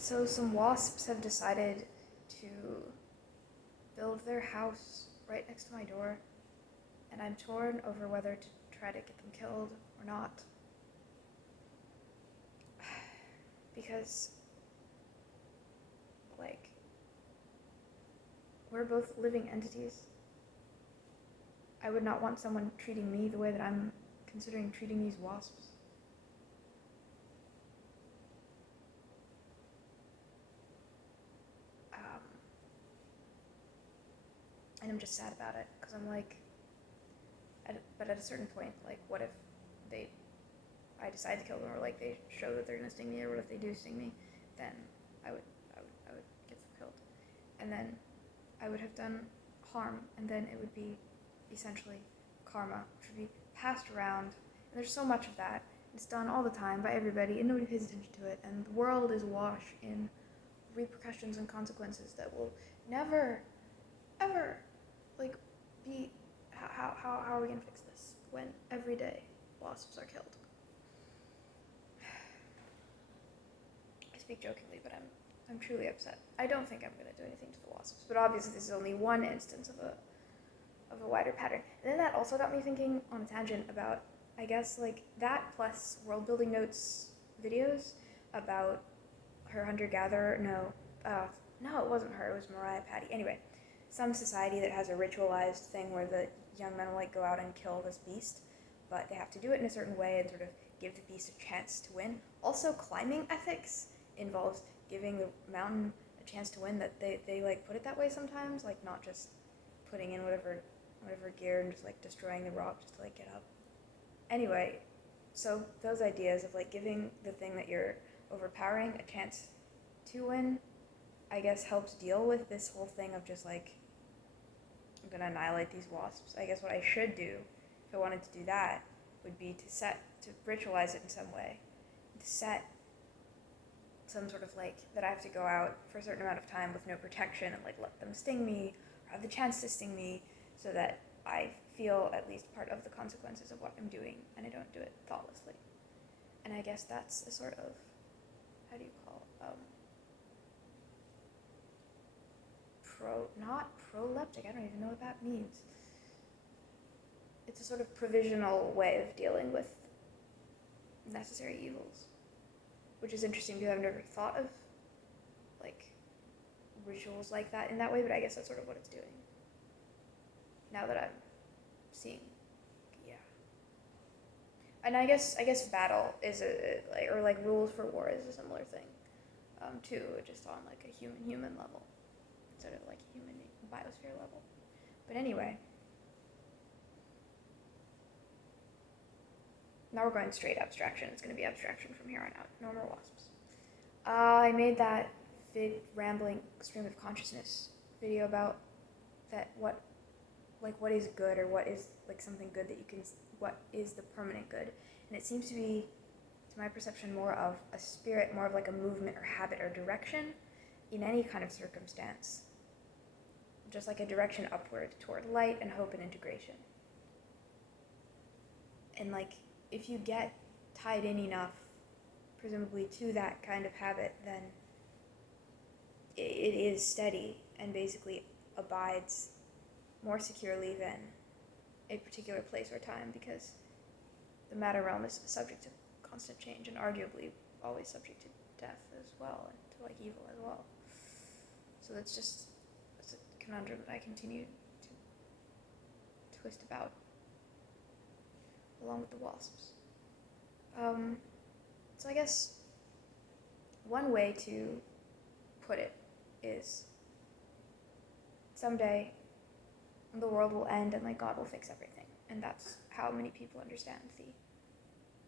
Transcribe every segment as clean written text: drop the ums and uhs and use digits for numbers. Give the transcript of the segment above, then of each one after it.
So some wasps have decided to build their house right next to my door, and I'm torn over whether to try to get them killed or not. Because, like, we're both living entities. I would not want someone treating me the way that I'm considering treating these wasps. And I'm just sad about it, because I'm like, but at a certain point, like, what if I decide to kill them, or like they show that they're gonna sting me, or what if they do sting me? Then I would get them killed, and then I would have done harm, and then it would be essentially karma, which would be passed around. And there's so much of that. It's done all the time by everybody, and nobody pays attention to it. And the world is awash in repercussions and consequences that will never, ever, like, be. How are we gonna fix this when every day wasps are killed? I speak jokingly, but I'm truly upset. I don't think I'm gonna do anything to the wasps, but obviously this is only one instance of a wider pattern. And then that also got me thinking on a tangent about, I guess, like, that plus world building notes videos about her hunter-gatherer. No, it wasn't her. It was Mariah Patty. Anyway, some society that has a ritualized thing where the young men will, like, go out and kill this beast, but they have to do it in a certain way and sort of give the beast a chance to win. Also, climbing ethics involves giving the mountain a chance to win. That they like put it that way sometimes, like, not just putting in whatever gear and just, like, destroying the rock just to, like, get up. Anyway, so those ideas of, like, giving the thing that you're overpowering a chance to win, I guess, helps deal with this whole thing of just, like, I'm gonna annihilate these wasps. I guess what I should do, if I wanted to do that, would be to ritualize it in some way. To set some sort of, like, that I have to go out for a certain amount of time with no protection and, like, let them sting me, or have the chance to sting me, so that I feel at least part of the consequences of what I'm doing, and I don't do it thoughtlessly. And I guess that's a sort of, how do you call it? Not proleptic, I don't even know what that means. It's a sort of provisional way of dealing with necessary evils, which is interesting because I've never thought of, like, rituals like that in that way, but I guess that's sort of what it's doing. Now that I'm seeing, yeah. And I guess battle is like rules for war is a similar thing, too, just on, like, a human level, instead of, like, human biosphere level. But anyway, now we're going straight abstraction. It's going to be abstraction from here on out. No more wasps. I made that rambling stream of consciousness video about that what is good, or what is, like, something good that you can, what is the permanent good. And it seems to be, to my perception, more of a spirit, more of, like, a movement or habit or direction in any kind of circumstance. Just like a direction upward toward light and hope and integration. And, like, if you get tied in enough, presumably, to that kind of habit, then it is steady and basically abides more securely than a particular place or time, because the matter realm is subject to constant change and arguably always subject to death as well, and to, like, evil as well. So that's a conundrum that I continue to twist about along with the wasps. So I guess one way to put it is, someday the world will end and, like, God will fix everything. And that's how many people understand the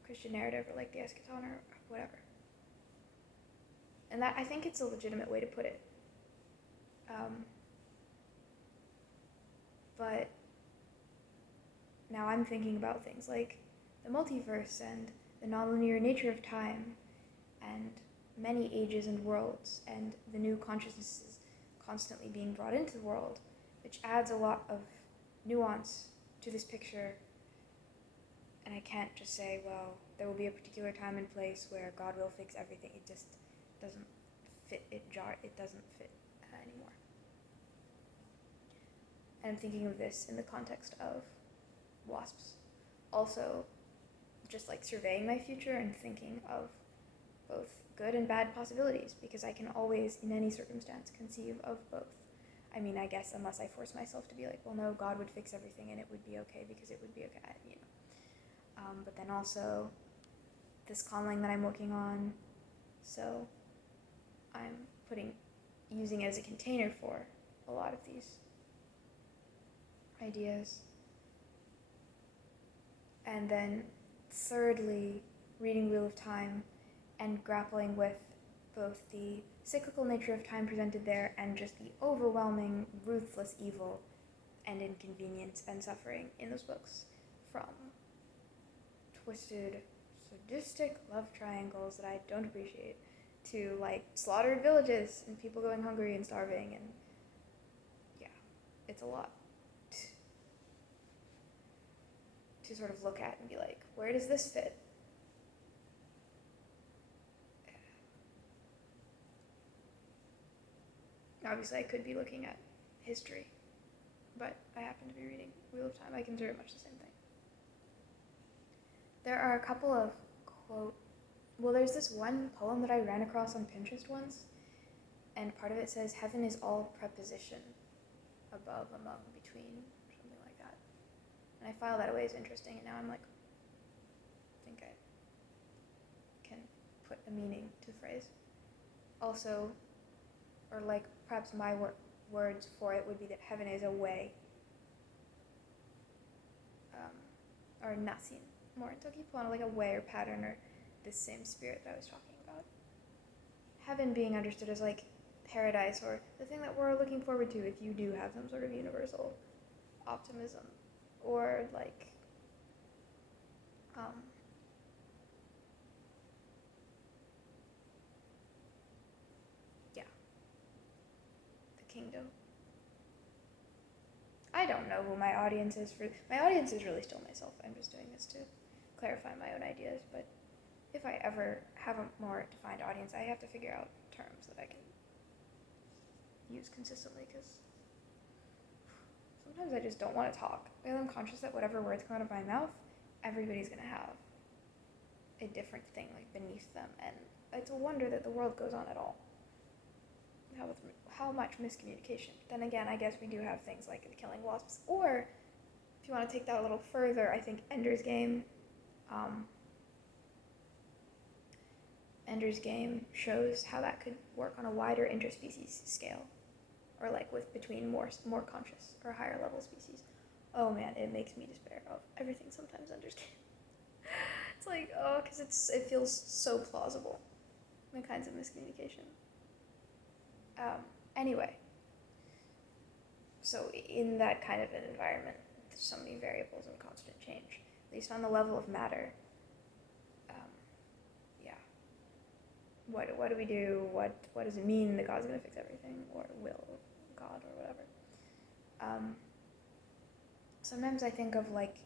Christian narrative, or, like, the eschaton, or whatever. And that, I think it's a legitimate way to put it. But now I'm thinking about things like the multiverse and the nonlinear nature of time and many ages and worlds and the new consciousnesses constantly being brought into the world, which adds a lot of nuance to this picture. And I can't just say, well, there will be a particular time and place where God will fix everything. It just doesn't it doesn't fit anymore. And I'm thinking of this in the context of wasps. Also, just like surveying my future and thinking of both good and bad possibilities, because I can always, in any circumstance, conceive of both. I mean, I guess unless I force myself to be like, well, no, God would fix everything and it would be okay because it would be okay, you know. But then also this conlang that I'm working on, so I'm using it as a container for a lot of these ideas. And then thirdly, reading Wheel of Time and grappling with both the cyclical nature of time presented there and just the overwhelming, ruthless evil and inconvenience and suffering in those books, from twisted, sadistic love triangles that I don't appreciate to like slaughtered villages and people going hungry and starving, and yeah, it's a lot to sort of look at and be like, where does this fit? Obviously, I could be looking at history, but I happen to be reading Wheel of Time. I consider it much the same thing. There are a couple of there's this one poem that I ran across on Pinterest once, and part of it says, heaven is all preposition, above, among, between, something like that. And I filed that away as interesting, and now I'm like, I think I can put a meaning to the phrase. Also, or like perhaps my words for it would be that heaven is a way, or nasin, more in Toki, like a way or pattern or this same spirit that I was talking about. Heaven being understood as like paradise, or the thing that we're looking forward to if you do have some sort of universal optimism, or like the kingdom. I don't know who my audience is for. My audience is really still myself. I'm just doing this to clarify my own ideas, but if I ever have a more defined audience, I have to figure out terms that I can use consistently, because sometimes I just don't want to talk. And I'm conscious that whatever words come out of my mouth, everybody's going to have a different thing like beneath them, and it's a wonder that the world goes on at all. How much miscommunication. Then again, I guess we do have things like the killing wasps, or if you want to take that a little further, I think Ender's Game shows how that could work on a wider interspecies scale, or like between more conscious or higher level species. Oh man, it makes me despair of everything sometimes Ender's Game. It's like, because it feels so plausible, the kinds of miscommunication. Anyway, so in that kind of an environment, there's so many variables and constant change, at least on the level of matter. What do we do? What does it mean that God's going to fix everything, or will God, or whatever? Sometimes I think of like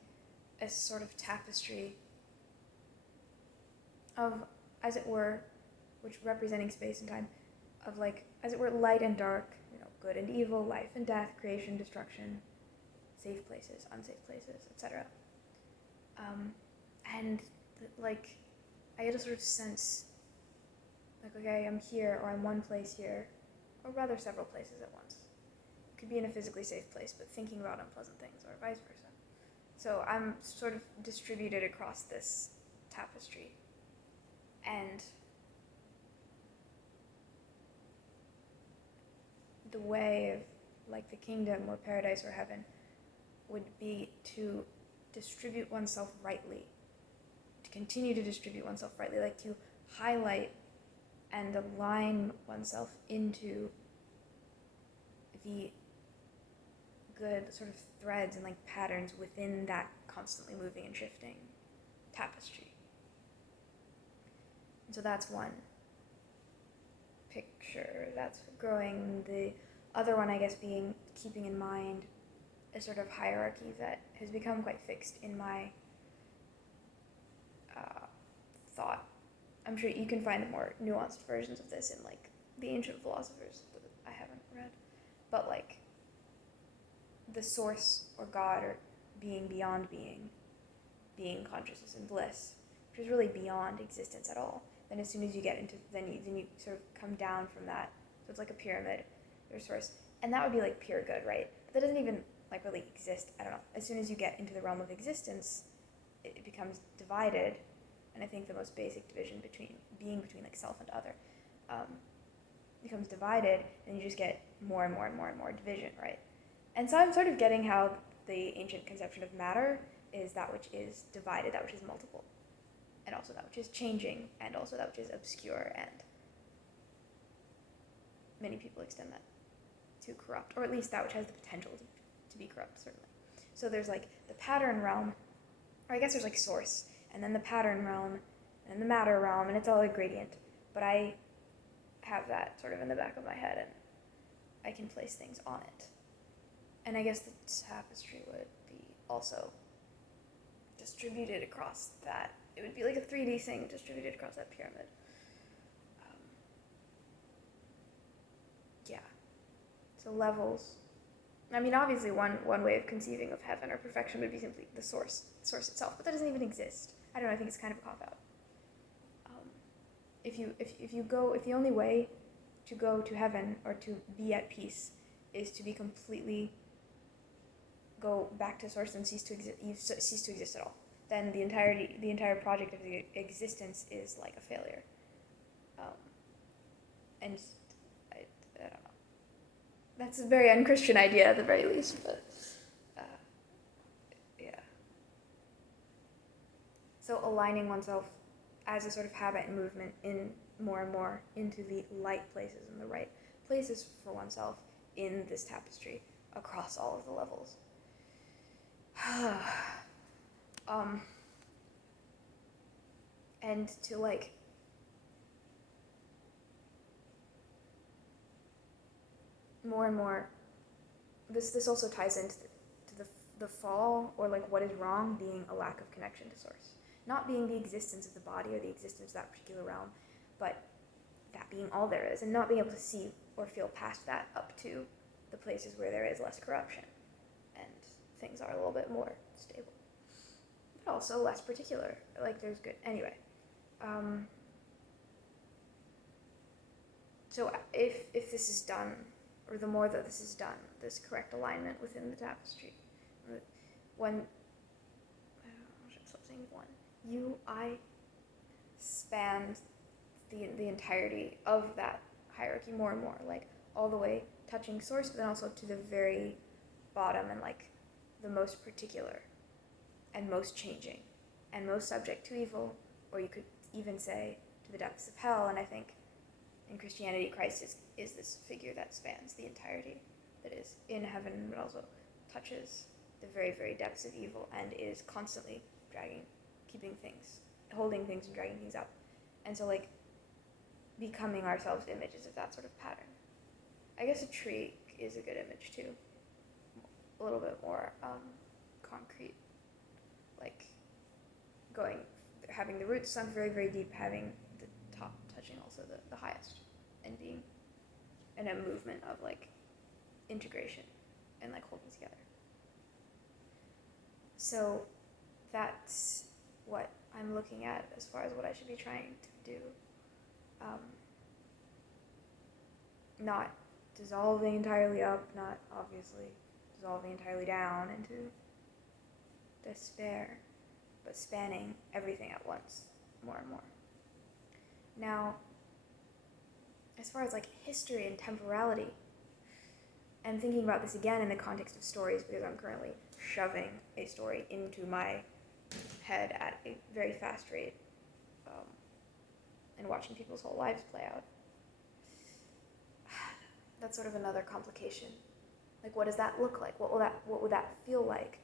a sort of tapestry of, as it were, which representing space and time, of like, as it were, light and dark, good and evil, life and death, creation, destruction, safe places, unsafe places, etc. And like, I get a sort of sense, like, okay, I'm here, or I'm one place here, or rather several places at once. It could be in a physically safe place, but thinking about unpleasant things, or vice versa. So I'm sort of distributed across this tapestry, and the way of like the kingdom or paradise or heaven would be to distribute oneself rightly, to continue to distribute oneself rightly, like to highlight and align oneself into the good sort of threads and like patterns within that constantly moving and shifting tapestry. And so that's one picture that's growing. The other one, I guess, being keeping in mind a sort of hierarchy that has become quite fixed in my thought. I'm sure you can find more nuanced versions of this in like the ancient philosophers that I haven't read, but like the source or God or being beyond being consciousness and bliss, which is really beyond existence at all. Then as soon as you get into, then you sort of come down from that. So it's like a pyramid, your source, and that would be like pure good, right? But that doesn't even like really exist. I don't know. As soon as you get into the realm of existence, it becomes divided, and I think the most basic division between like self and other becomes divided, and you just get more and more and more and more division, right? And so I'm sort of getting how the ancient conception of matter is that which is divided, that which is multiple, and also that which is changing, and also that which is obscure, and many people extend that to corrupt, or at least that which has the potential to be corrupt, certainly. So there's like the pattern realm, or I guess there's like source, and then the pattern realm, and the matter realm, and it's all a gradient. But I have that sort of in the back of my head, and I can place things on it. And I guess the tapestry would be also distributed across that. It would be like a 3D thing distributed across that pyramid. Yeah. So levels. I mean, obviously one way of conceiving of heaven or perfection would be simply the source itself, but that doesn't even exist. I don't know, I think it's kind of a cop-out. If the only way to go to heaven or to be at peace is to be completely go back to source and cease to exist at all, then the entire project of the existence is like a failure. And I don't know. That's a very unchristian idea at the very least, but yeah. So aligning oneself as a sort of habit and movement in more and more into the light places and the right places for oneself in this tapestry across all of the levels. And to like more and more, this also ties into the fall, or like what is wrong being a lack of connection to source. Not being the existence of the body or the existence of that particular realm, but that being all there is, and not being able to see or feel past that up to the places where there is less corruption and things are a little bit more stable, but also less particular. Like there's good anyway. So if this is done, or the more that this is done, this correct alignment within the tapestry, I span the entirety of that hierarchy more and more, like all the way touching source, but then also to the very bottom and like the most particular and most changing and most subject to evil, or you could even say to the depths of hell. And I think in Christianity, Christ is this figure that spans the entirety, that is in heaven, but also touches the very, very depths of evil and is constantly holding things and dragging things up. And so like becoming ourselves images of that sort of pattern. I guess a tree is a good image too. A little bit more concrete, like having the roots sunk very, very deep, having the top touching also the highest, and being in a movement of like integration and like holding together. So that's what I'm looking at as far as what I should be trying to do. Not dissolving entirely up, not obviously dissolving entirely down into despair, but spanning everything at once, more and more. Now, as far as like history and temporality, and thinking about this again in the context of stories, because I'm currently shoving a story into my head at a very fast rate, and watching people's whole lives play out. That's sort of another complication. Like, what does that look like? What would that feel like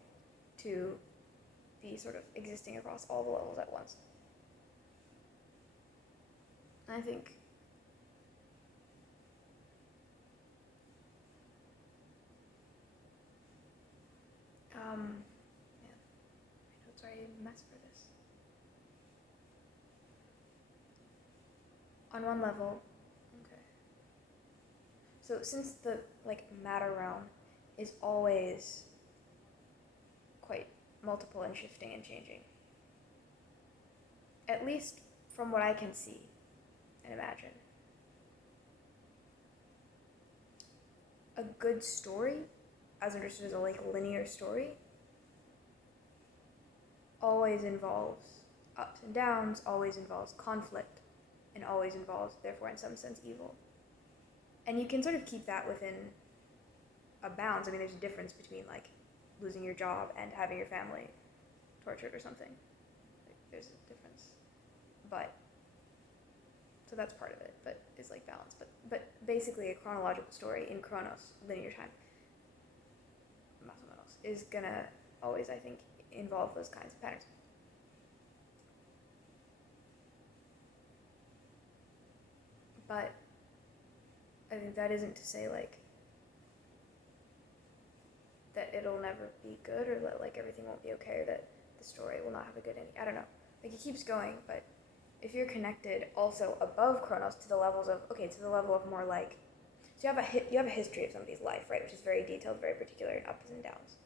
to be sort of existing across all the levels at once? And I think yeah, my notes are a mess for this. On one level, okay, So since the like matter realm is always quite multiple and shifting and changing, at least from what I can see and imagine, a good story, as understood as a like linear story, always involves ups and downs, always involves conflict, and always involves, therefore, in some sense, evil. And you can sort of keep that within a bounds. I mean, there's a difference between like losing your job and having your family tortured or something. There's a difference. But so that's part of it, but it's like balance. But basically a chronological story in chronos, linear time, más o menos, is gonna always, I think, involve those kinds of patterns. But I think that isn't to say like that it'll never be good, or that like everything won't be okay, or that the story will not have a good ending. I don't know. Like it keeps going, but if you're connected also above Chronos to the levels of to the level of more like, so you have a history of somebody's life, right, which is very detailed, very particular, and ups and downs,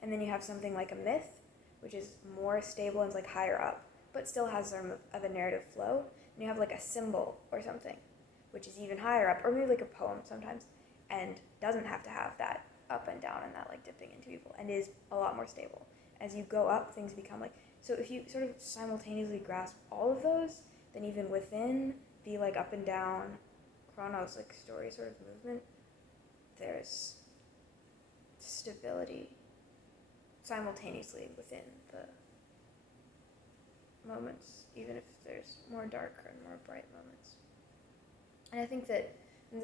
and then you have something like a myth, which is more stable and is like higher up, but still has some of a narrative flow. And you have like a symbol or something, which is even higher up, or maybe like a poem sometimes, and doesn't have to have that up and down and that like dipping into evil, and is a lot more stable. As you go up, things become like, so if you sort of simultaneously grasp all of those, then even within the like up and down Chronos like story sort of movement, there's stability simultaneously within the moments, even if there's more darker and more bright moments. And I think that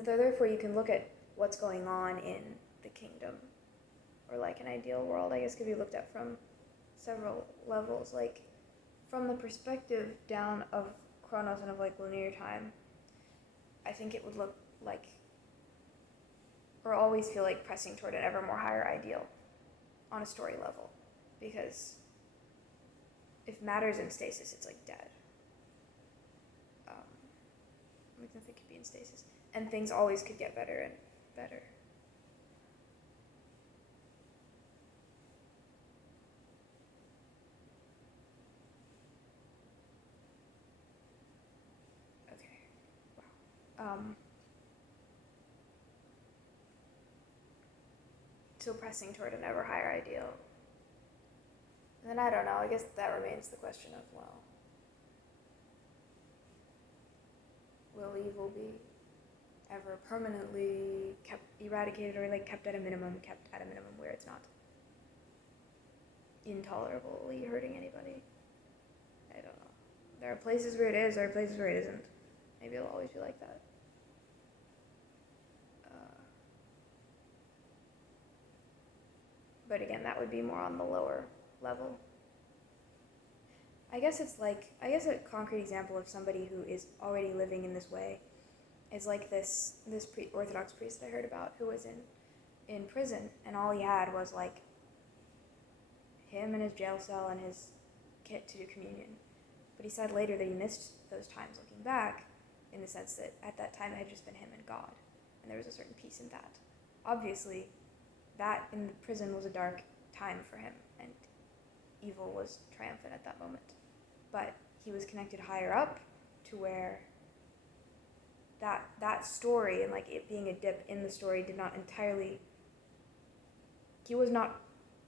therefore you can look at what's going on in the kingdom, or like an ideal world, I guess, could be looked at from several levels. Like from the perspective down of Chronos and of like linear time, I think it would look like, or always feel like pressing toward an ever more higher ideal on a story level, because if matter's in stasis, it's like dead. Like nothing could be in stasis, and things always could get better and better. Okay, wow. So pressing toward an ever higher ideal. And then I don't know, I guess that remains the question of, well, will evil be ever permanently kept eradicated, or like kept at a minimum where it's not intolerably hurting anybody? I don't know. There are places where it is, there are places where it isn't. Maybe it'll always be like that. But again, that would be more on the lower level. I guess a concrete example of somebody who is already living in this way is like this Orthodox priest I heard about, who was in prison, and all he had was like him in his jail cell and his kit to do communion. But he said later that he missed those times looking back, in the sense that at that time it had just been him and God, and there was a certain peace in that. Obviously, that in the prison was a dark time for him, and evil was triumphant at that moment. But he was connected higher up to where that story, and like it being a dip in the story, did not entirely, he was not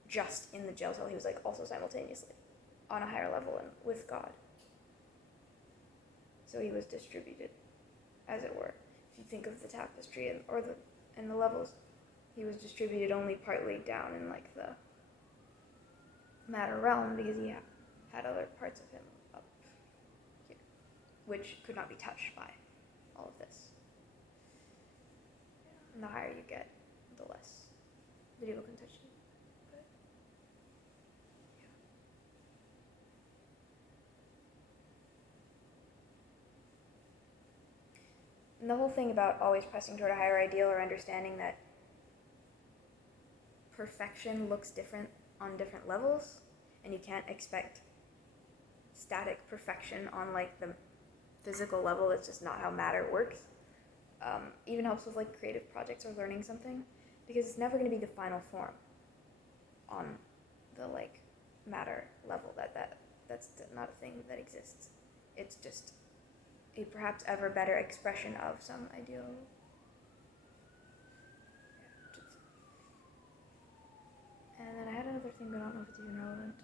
just in the jail cell, he was like also simultaneously on a higher level and with God. So he was distributed, as it were. If you think of the tapestry and the levels, he was distributed only partly down in like the matter realm, because he had other parts of him up here, which could not be touched by all of this. And the higher you get, the less the evil can touch you. But, yeah. And the whole thing about always pressing toward a higher ideal, or understanding that perfection looks different on different levels, and you can't expect static perfection on like the physical level. That's just not how matter works. even helps with like creative projects or learning something, because it's never going to be the final form on the like matter level. That's not a thing that exists. It's just a perhaps ever better expression of some ideal. And then I had another thing, but I don't know if it's even relevant.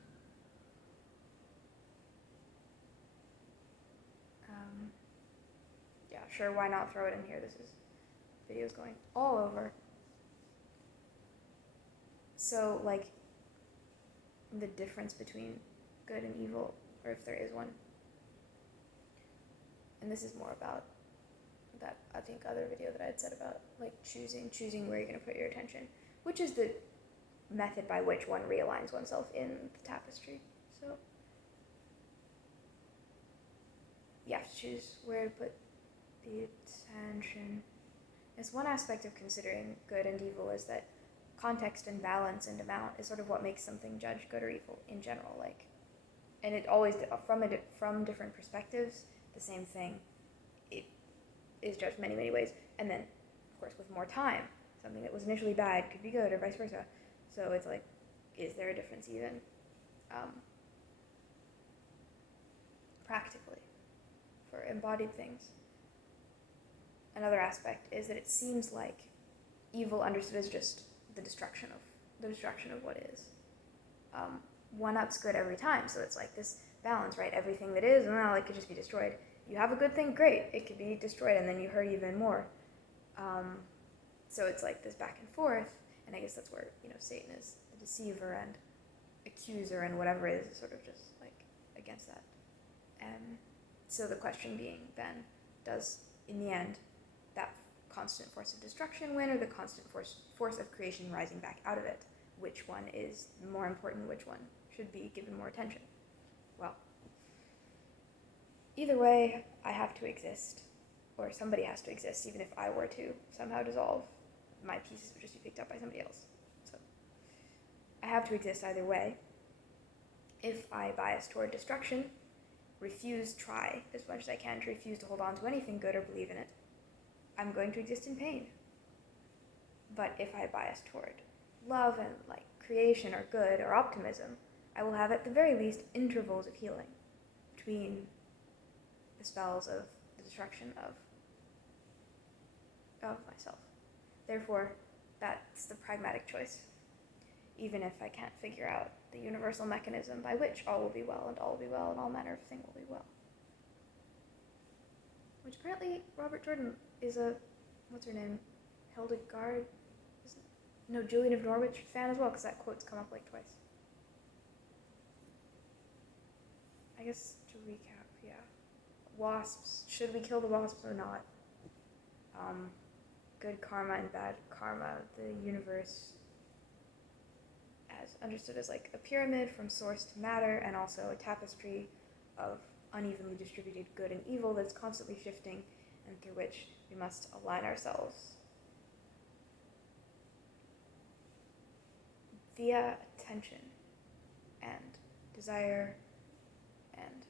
Yeah, sure, why not throw it in here? This is video's going all over. So, like, the difference between good and evil, or if there is one. And this is more about that, I think, other video that I had said about, like, choosing where you're going to put your attention, which is the method by which one realigns oneself in the tapestry. So, you have to choose where to put the attention. It's one aspect of considering good and evil is that context and balance and amount is sort of what makes something judged good or evil in general. Like, and it always from different perspectives, the same thing it is judged many, many ways. And then, of course, with more time, something that was initially bad could be good, or vice versa. So it's like, is there a difference even practically for embodied things? Another aspect is that it seems like evil understood as just the destruction of what is. One up's good every time, so it's like this balance, right? Everything that is, well, it could just be destroyed. You have a good thing, great. It could be destroyed, and then you hurt even more. So it's like this back and forth, and I guess that's where, Satan is the deceiver and accuser and whatever it is sort of just like against that. And so the question being then, does in the end that constant force of destruction win, or the constant force of creation rising back out of it? Which one is more important? Which one should be given more attention? Well, either way, I have to exist, or somebody has to exist. Even if I were to somehow dissolve, my pieces would just be picked up by somebody else. So I have to exist either way. If I bias toward destruction, try as much as I can to refuse to hold on to anything good or believe in it, I'm going to exist in pain. But if I bias toward love and like creation or good or optimism, I will have at the very least intervals of healing between the spells of the destruction of myself. Therefore, that's the pragmatic choice, even if I can't figure out the universal mechanism by which all will be well, and all will be well, and all manner of thing will be well. Which apparently Robert Jordan is a, what's her name, Hildegard? No, Julian of Norwich fan as well, because that quote's come up like twice. I guess to recap, yeah. Wasps, should we kill the wasps or not? Good karma and bad karma, the universe as understood as like a pyramid from source to matter, and also a tapestry of unevenly distributed good and evil that's constantly shifting, and through which we must align ourselves via attention and desire and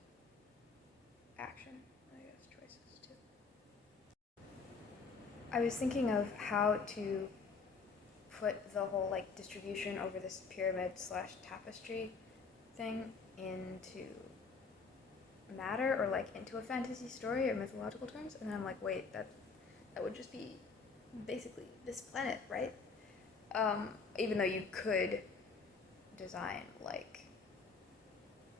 action, I guess, choices too. I was thinking of how to put the whole like distribution over this pyramid / tapestry thing into matter, or like into a fantasy story or mythological terms, and then I'm like, wait, that would just be basically this planet, right? Even though you could design like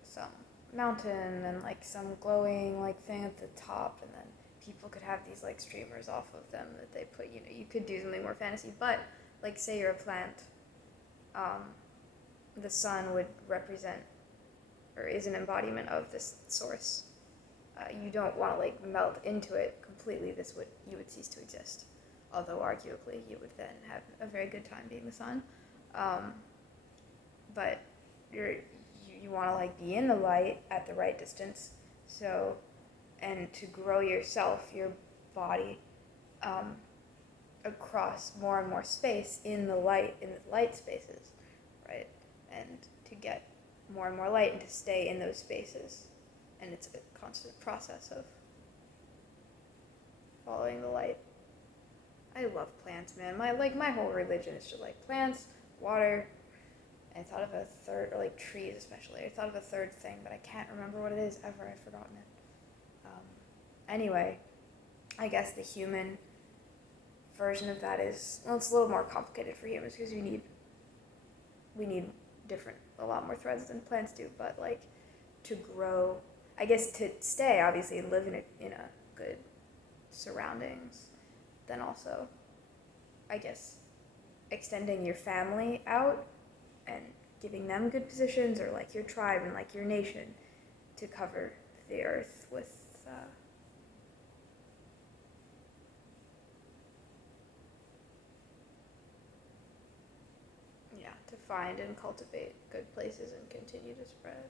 some mountain and like some glowing like thing at the top, and then people could have these like streamers off of them that they put, you could do something more fantasy. But like, say you're a plant, the sun would represent, or is an embodiment of this source. You don't want to like melt into it completely. You would cease to exist. Although arguably you would then have a very good time being the sun. But you want to like be in the light at the right distance. So, and to grow yourself, your body, across more and more space in the light spaces, right? And to get more and more light and to stay in those spaces. And it's a constant process of following the light I love plants, man. My whole religion is just like plants, water. I thought of a third, or like trees especially. I thought of a third thing, but I can't remember what it is ever. I've forgotten it. Anyway, I guess the human version of that is, well, it's a little more complicated for humans because we need a lot more threads than plants do. But like to grow, I guess to stay obviously and live in a good surroundings, then also, I guess, extending your family out and giving them good positions, or like your tribe and like your nation, to cover the earth with yeah, to find and cultivate good places and continue to spread.